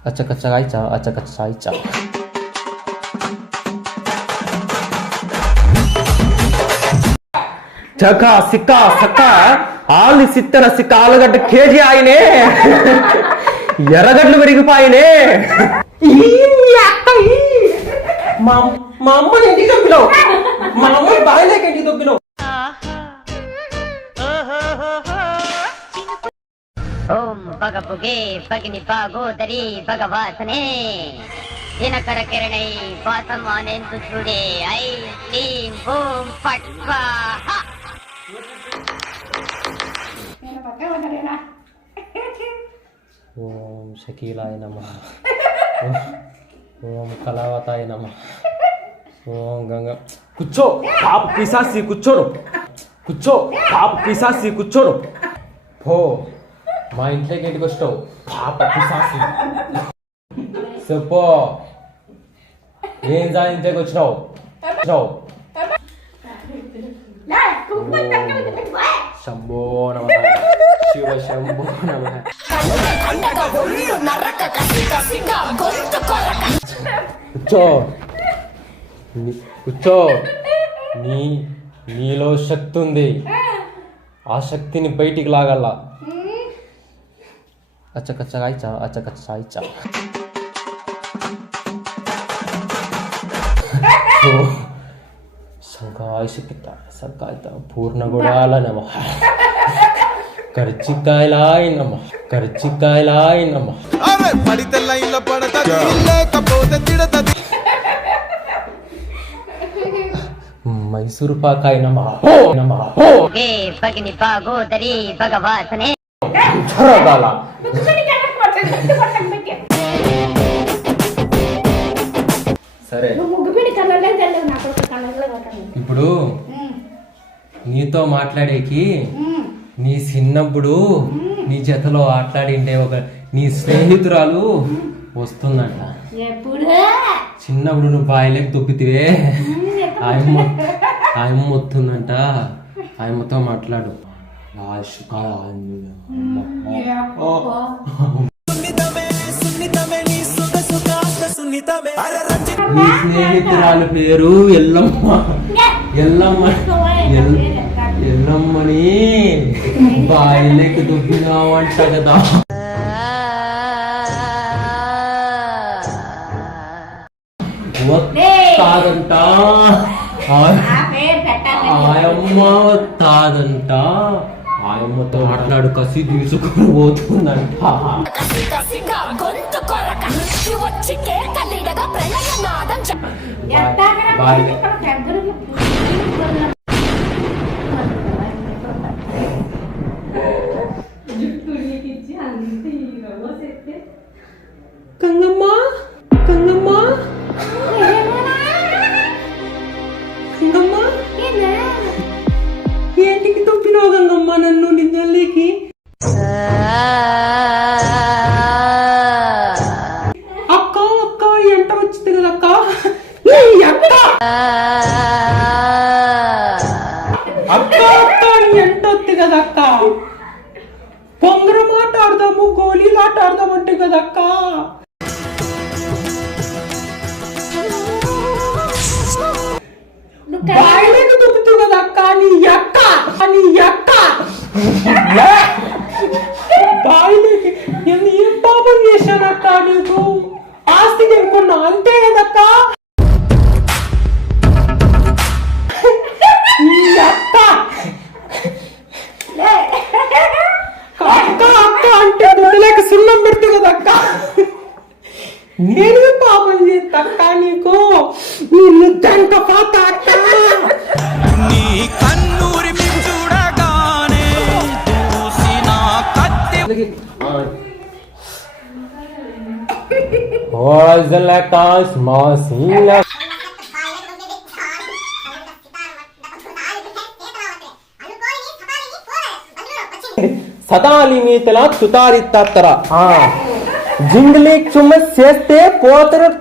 అచ్చకచ్చగాయిచా అచ్చకచ్చాయిచా చక సిక్క సక్క ఆలు సిత్తన సిక్క ఆలుగడ్డ కేజీ ఆయనే ఎర్రగడ్డలు పెరిగిపోయినే మా అమ్మని ఇంటికి తొప్పినావు మా అమ్మని బాయిలేక ఇంటికి తొప్పినావు ఓం భగపుగే భగిని భాగోదరి భగవాసనే దినకర కిరణై వాసమానేందు చూడే ఐ క్లీం ఓం ఫట్ స్వాహ ఓం షకీలాయ నమః ఓం కళావతాయ నమః ఓం గంగా కూర్చో పాప పిశాసి కూర్చోడు కూర్చో పాప పిశాసి కూర్చోడు పో మా ఇంట్లోకి ఇంటికి వస్తావు పాప పిశాసి చెప్పో ఏం సాధించకి వచ్చినావు శంభో నమః శివ శంభో నమః కూర్చో కూర్చో నీలో శక్తి ఉంది ఆ శక్తిని బయటికి లాగల్లా అచ్చకచ్చగాయిచా అచ్చకచ్చాయిచా సంకాయశకిత సంకాయత పూర్ణగుణాల నమః కర్చికాయలాయ నమః కర్చికాయలాయ నమః మైసూరు పాకాయ నమః నమః భగిని భాగోదరి భగవాసనే చరగాల సరే ఇప్పుడు నీతో మాట్లాడేకి నీ చిన్నప్పుడు నీ జతలో ఆటలాడింటే ఒక నీ స్నేహితురాలు వస్తుందంట చిన్నప్పుడు నువ్వు బాయిలోకి దొబ్బితివే ఆయమ్మ వస్తుందంట ఆయమ్మతో మాట్లాడు నీ స్నేహితురాలు పేరు ఎల్లమ్మ ఎల్లమ్మని బాయిలోకి దుబ్బినావంట కదా వస్తాదంట ఆయమ్మ వస్తాదంట ఆయమ్మతో మాట్లాడు కసి తీసుకుని పోతుందంట గంగమ్మ గంగమ్మ గంగమ్మ ఏంటికి తొప్పినావు గంగమ్మ నన్ను నిజాలేకి అక్క అక్క ఎంట వచ్చింది కదా అక్క అక్క అక్క అక్క ఎంట వస్తుంది కదా అక్క పొంగరం ఆట ఆడదాము గోళీలు ఆట ఆడదామంటే కదా అక్క బాయిలోకి దొక్కుతూ కదా అక్క నీ అక్క బాయిలోకి నేను ఏం పాపం చేశానక్క నీకు ఆస్తి కొనుక్కున్నా అంతే కదక్క నీ అక్క అక్క అక్క అంటే దుడ్డులేక సున్నం పెడుతూ కదక్క నేను పాపం చేస్తాక్క నీకు నిన్ను దంట పాత అక్క నీ కన్నూరి చూడగానే సదాలి మీతల తుతారిత్తర జింగిలి చుమ్మ చేస్తే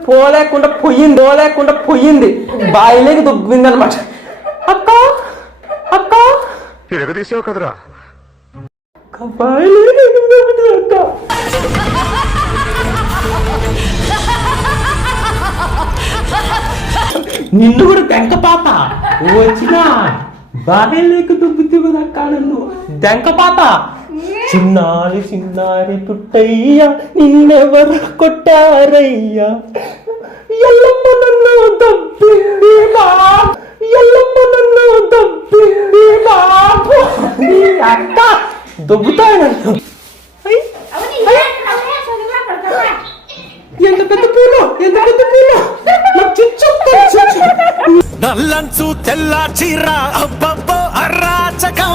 పోలేకుండా పోయింది బాయిలోకి దుబ్బింది అనమాట అక్క అక్క తీసావు కదరా బాయిలోకి అక్క నిన్ను కూడా దెంక పాత వచ్చినా బాగా లేక దుబ్బుతూ కాడను దెంక పాత చిన్నారి చిన్నారి పుట్టయ్యా నిన్నెవరు కొట్టారయ్యా ఎల్లమ్మ నన్ను దబ్బింది బాబు ఎల్లమ్మ నన్ను దబ్బింది బాబు నీ అక్క దొబ్బుతాడు ఎంత పెద్ద పూలు నాకు చిచ్చు నల్లంచు తెల్ల చీర అబ్బబ్బో అరాచకం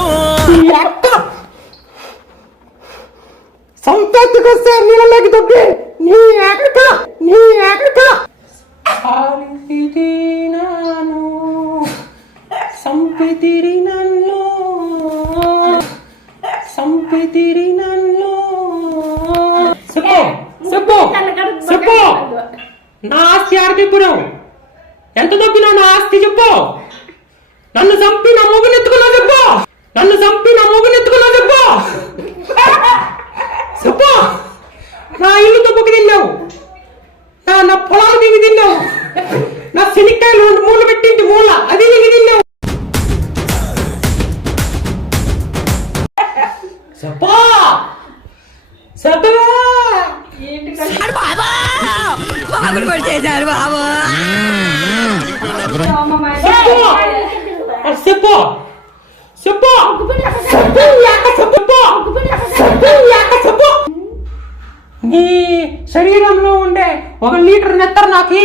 సంపత్తికొస్తే నీళ్ళకి దొబ్బి నీ అక్క సంపతిరి నన్ను చెప్పు నా ఆస్తి ఆడితే ఇప్పుడు ఎంత దొబ్బినా నా ఆస్తి చెప్పు నన్ను చంపి నా మొగుని ఎత్తుకున్నా చెప్పు చెప్పు నా ఇల్లు దొబ్బకి తిన్నావు నా పొలాలు దిగి తిన్నావు నా శనిక్కాయలు 2 మూల పెట్టింటి మూల అది దిగి తిన్నావు చెప్పు నీ శరీరంలో ఉండే 1 లీటర్ నెత్తరు నాకు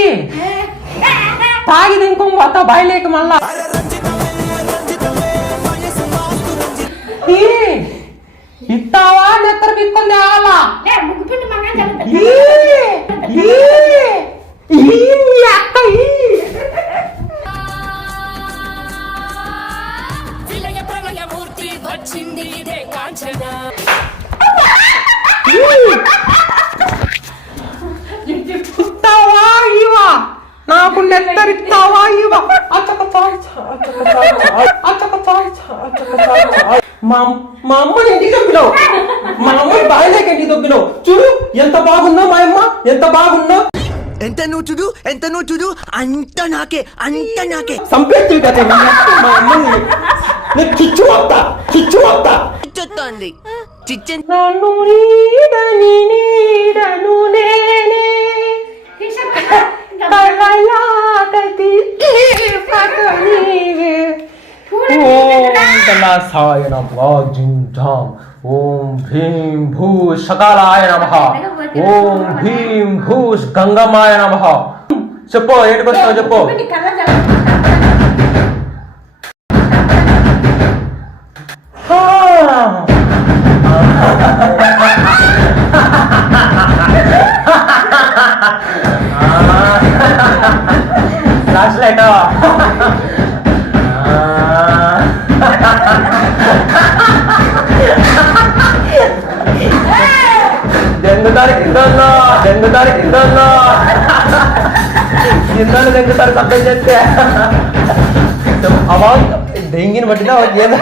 తాగి దింకోతా బాయిలేక మళ్ళా ఇస్తావా నెత్తరు పిక్కుంది అలా ఇస్తావా ఇవా నాకు నెత్తరిస్తావా ఇవా మా అమ్మని ఇంటికి దొబ్బినావు మా అమ్మని బాయిలేక ఇంటికి దొబ్బినావు చూడు ఎంత బాగుందో మా అమ్మ ఎంత బాగుందో ఎంత నువ్వు చూడు అంత నాకే సంపేత్తి కదా మా అమ్మని నేను కిచ్చు వస్తా చిచ్చొస్తుంది నన్ను నీడను నేనే ఓం భీం భూ సకాలాయ నమః ఓం భీం భూ గంగమాయ నమః చెప్పు ఏంటికొస్తావు చెప్పు ఫ్లాష్ లైట్ దెంగుతారు కిందలు దెంగుతారు శబ్దం చేస్తే అవా డెంగిని పట్టినా ఏదో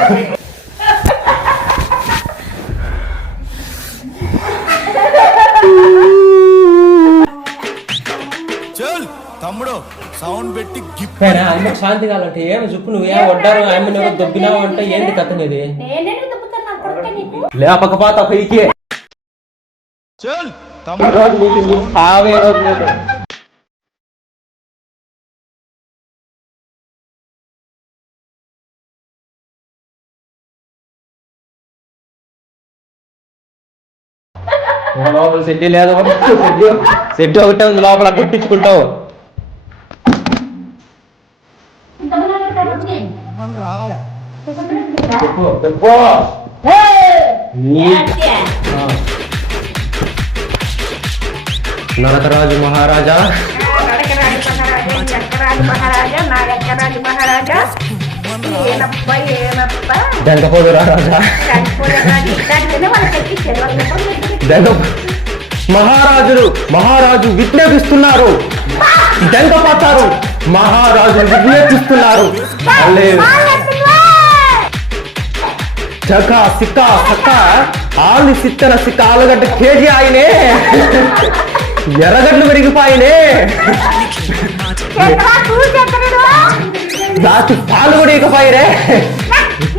తమ్ముడు సౌండ్ పెట్టి ఆయనకు శాంతి కావాలంటే ఏమో చెప్పు నువ్వేం వడ్డారు ఆమెను ఎవరు దొబ్బినావు అంటే ఏంటి కథనేది లేపకపోతా పైకి లోపల సెడ్డి లేదు సెడ్డి ఒకటే ఉంది లోపల కొట్టించుకుంటావు నరకరాజు మహారాజా దండపోదు రాజా మహారాజు విజ్ఞాపిస్తున్నారు దండపోతారు మహారాజు విజ్ఞాపిస్తున్నారు చక సిక్క సక్క ఆలు సిత్తన సిక్క ఆలుగడ్డ కేజీ ఆయనే ఎర్రగడ్డలు పెరిగిపోయినే लास्ट फाल को नहीं कपाई रे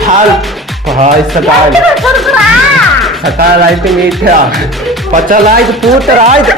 फाल भाई सकाल सकाल आई तो मीठा पचल आई तो पूत राज